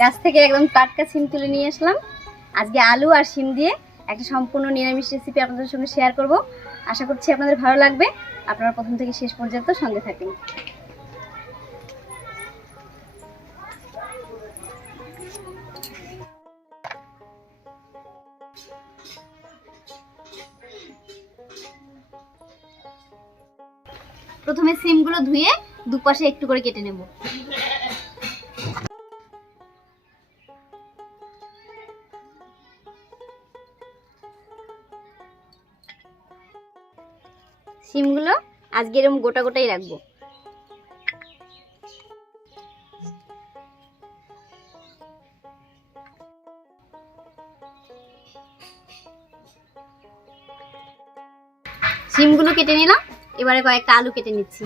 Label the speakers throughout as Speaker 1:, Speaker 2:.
Speaker 1: গাছ থেকে একদম টাটকা সিম তুলে নিয়ে আসলাম। আজকে আলু আর সিম দিয়ে একটা সম্পূর্ণ নিরামিষ রেসিপি আপনাদের সঙ্গে শেয়ার করব। আশা করছি আপনাদের ভালো লাগবে। আপনারা প্রথম থেকে শেষ পর্যন্ত সঙ্গে থাকেন প্রথমে সিমগুলো ধুয়ে দুপাশে একটু করে কেটে নেব। আজকে এরকম গোটা গোটাই রাখব। সিমগুলো কেটে নিলাম এবারে কয়েকটা আলু কেটে নিচ্ছি।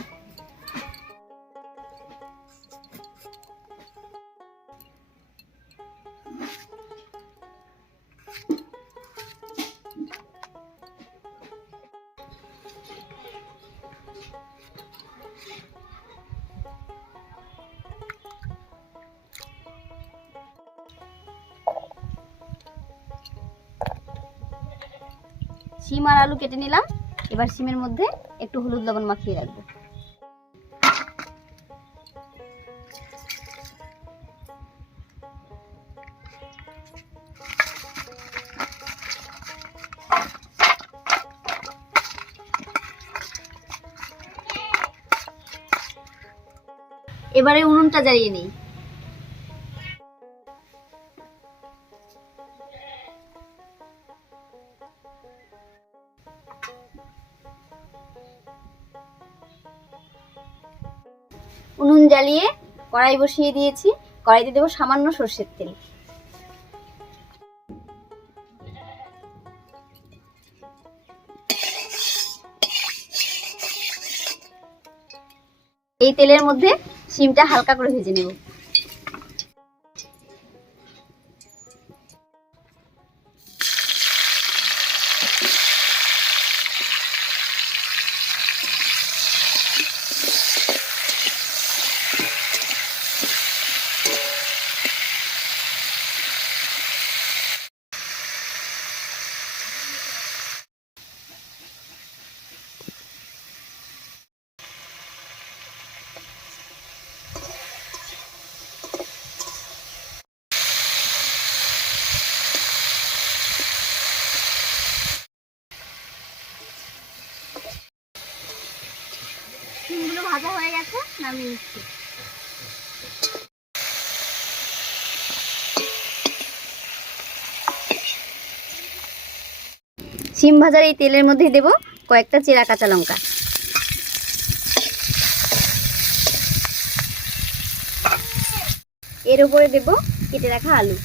Speaker 1: সিম আর আলু কেটে নিলাম। এবার সিমের মধ্যে একটু হলুদ লবণ মাখিয়ে রাখব। এবারে উনুনটা জ্বালিয়ে নেই। উনুন জ্বালিয়ে কড়াই বসিয়ে দিয়েছি। কড়াইতে দেবো সামান্য সর্ষের তেল। এই তেলের মধ্যে শিমটা হালকা করে ভেজে নেব। ভাজা হয়ে গেছে, নামিয়ে নিচ্ছি। শিম ভাজার এই তেলের মধ্যে দেব কয়েকটা চেরা কাঁচা লঙ্কা। এর উপরে দেব কেটে রাখা আলু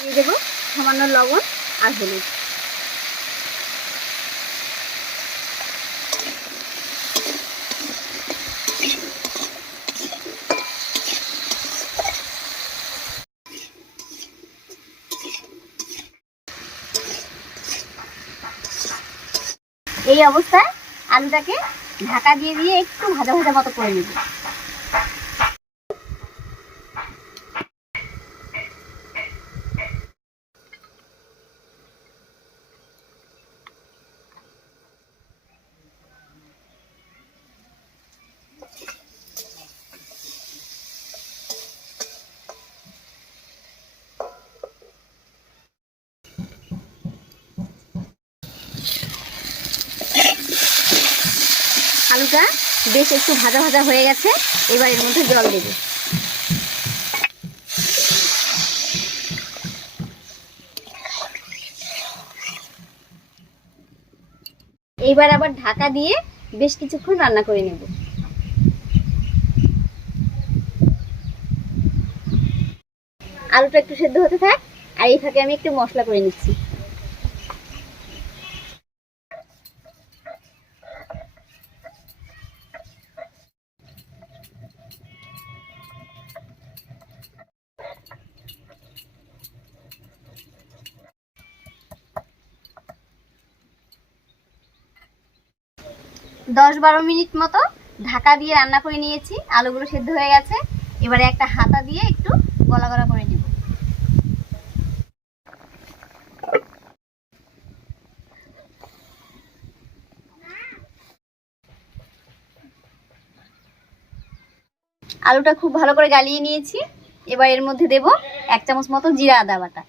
Speaker 1: দিয়ে দেবো সামান্য লবণ আর হলুদ। এই অবস্থায় আলুটাকে ঢাকা দিয়ে দিয়ে একটু ভাজা ভাজা মতো করে নেব। আলুটা বেশ একটু ভাজা ভাজা হয়ে গেছে, এবার এর মধ্যে জল দেব। এইবার আবার ঢাকা দিয়ে বেশ কিছুক্ষণ রান্না করে নেব। আলুটা একটু সেদ্ধ হতে থাক, আর এই ফাঁকে আমি একটু মশলা করে নিচ্ছি। দশ বারো মিনিট মতো ঢাকা দিয়ে রান্না করে নিয়েছি। আলুগুলো সেদ্ধ হয়ে গেছে। এবারে একটা হাতা দিয়ে একটু গলা গলা করে নেব। আলুটা খুব ভালো করে গালিয়ে নিয়েছি। এবার এর মধ্যে দেব এক চামচ মতো জিরা আদা বাটা।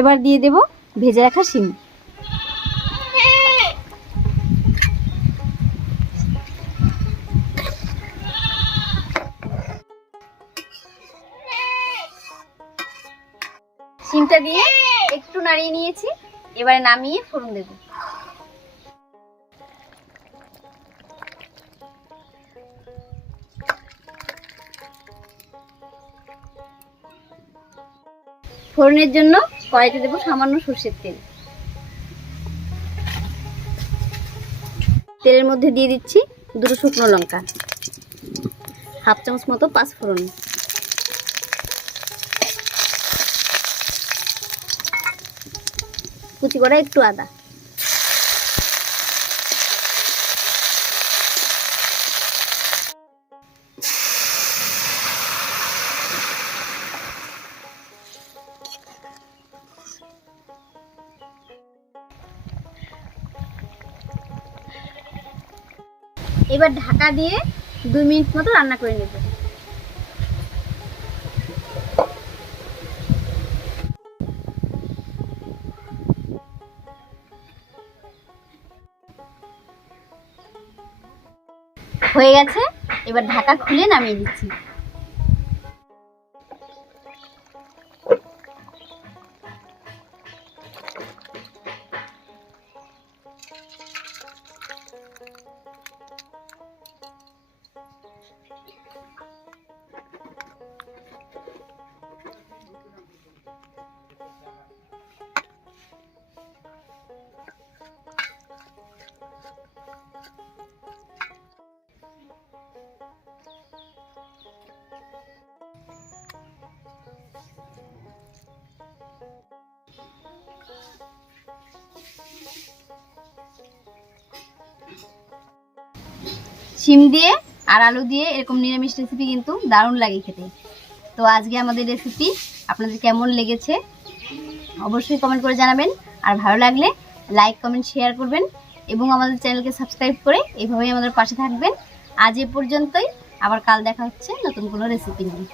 Speaker 1: এবার দিয়ে দেব ভেজে রাখা শিম। শিমটা দিয়ে একটু নাড়িয়ে নিয়েছি, এবারে নামিয়ে ফোড়ন দেব। ফোড়নের জন্য কড়াইতে দেবো, সামান্য সর্ষের তেল। তেলের মধ্যে দিয়ে দিচ্ছি দুটো শুকনো লঙ্কা। হাফ চামচ মতো পাঁচ ফোড়ন কুচি করা একটু আদা। এবার ঢাকা দিয়ে দুই মিনিট মতো রান্না করে নেব। হয়ে গেছে, এবার ঢাকা খুলে নামিয়ে দিচ্ছি। শিম দিয়ে আর আলু দিয়ে এরকম নিরামিষ রেসিপি কিন্তু দারুণ লাগে খেতে। তো আজকে আমাদের রেসিপি আপনাদের কেমন লেগেছে অবশ্যই কমেন্ট করে জানাবেন। আর ভালো লাগলে লাইক কমেন্ট শেয়ার করবেন এবং আমাদের চ্যানেলকে সাবস্ক্রাইব করে এভাবেই আমাদের পাশে থাকবেন। আজ এ পর্যন্তই। আবার কাল দেখা হচ্ছে নতুন কোনো রেসিপি নিয়ে।